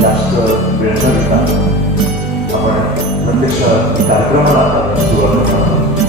जास्त वेळ न घेता आपण प्रत्यक्ष कार्यक्रमाला आता सुरुवात करणार आहोत.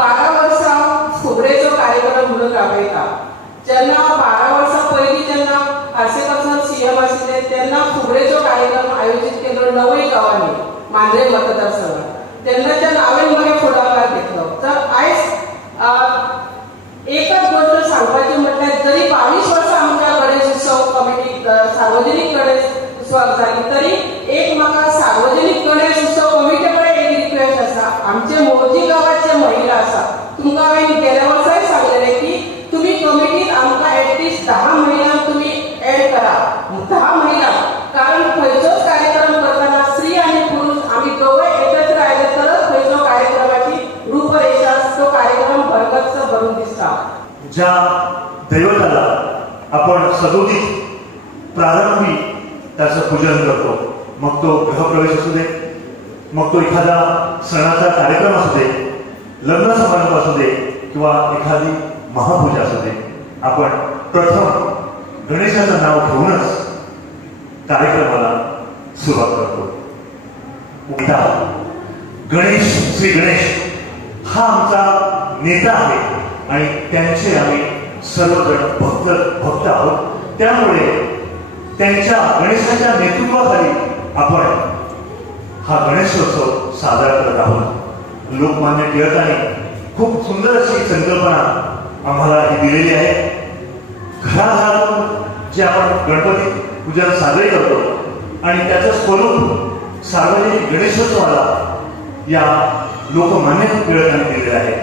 12 वर्सां खोबरेचो कार्यक्रम म्हणून राबयता. जेन्ना 12 वर्सां पयलीं जेन्ना आरसीपासून सीएम आशिल्ले तेन्ना खोबरेचो कार्यक्रम आयोजीत केलो 9 गांवांनी मांद्रे मतदारसंघात. तेन्नाच्यान हांवें बरें फुडाकार घेतलो. तर आयज एकच गोष्ट सांगपाची म्हटल्यार जरी 22 वर्सां आमच्या गणेश उत्सव कमिटी सार्वजनीक गणेश उत्सवाक जाली तरी एक म्हाका सार्वजनीक गणेश उत्सव कमिटी कडेन एक रिक्वेस्ट आसा. आमचे मोरजी गांवाचे महिला आसा, तुमकां हांवें गेल्या वर्साय सांगलेले की तुम्ही कमिटीत आमकां एटलिस्ट 10 महिलांक तुमी एड करा. 10 महिला, कारण खंयचोच कार्यक्रम करतना स्त्री आनी पुरुष आमी दोघे एकत्र आयले तरच खंयचो कार्यक्रमाची रूपरेषा तो कार्यक्रम भरगच्च भरून दिसता. ज्या दैवताला आपण सदोदित प्रारंभी त्याचं पूजन करतो, मग तो गृहप्रवेश असू दे, मग तो एखादा सणाचा कार्यक्रम असू दे, लग्न समारंभ असू दे किंवा एखादी महापूजा असू दे, आपण प्रथम गणेशाचं नाव घेऊनच कार्यक्रमाला सुरुवात करतो. गणेश, श्री गणेश हा आमचा नेता आहे आणि त्यांचे आम्ही सर्वजण भक्त आहोत. त्यामुळे त्यांच्या गणेशाच्या नेतृत्वाखाली आपण हा गणेशोत्सव साजरा करत आहोत. लोकमान्य टिळकांनी खूप सुंदर अशी संकल्पना आम्हाला ही दिलेली आहे. घराघरातून जे आपण गणपती पूजन साजरे करतो आणि त्याचं स्वरूप सार्वजनिक गणेशोत्सवाला या लोकमान्य टिळकांनी दिलेलं आहे.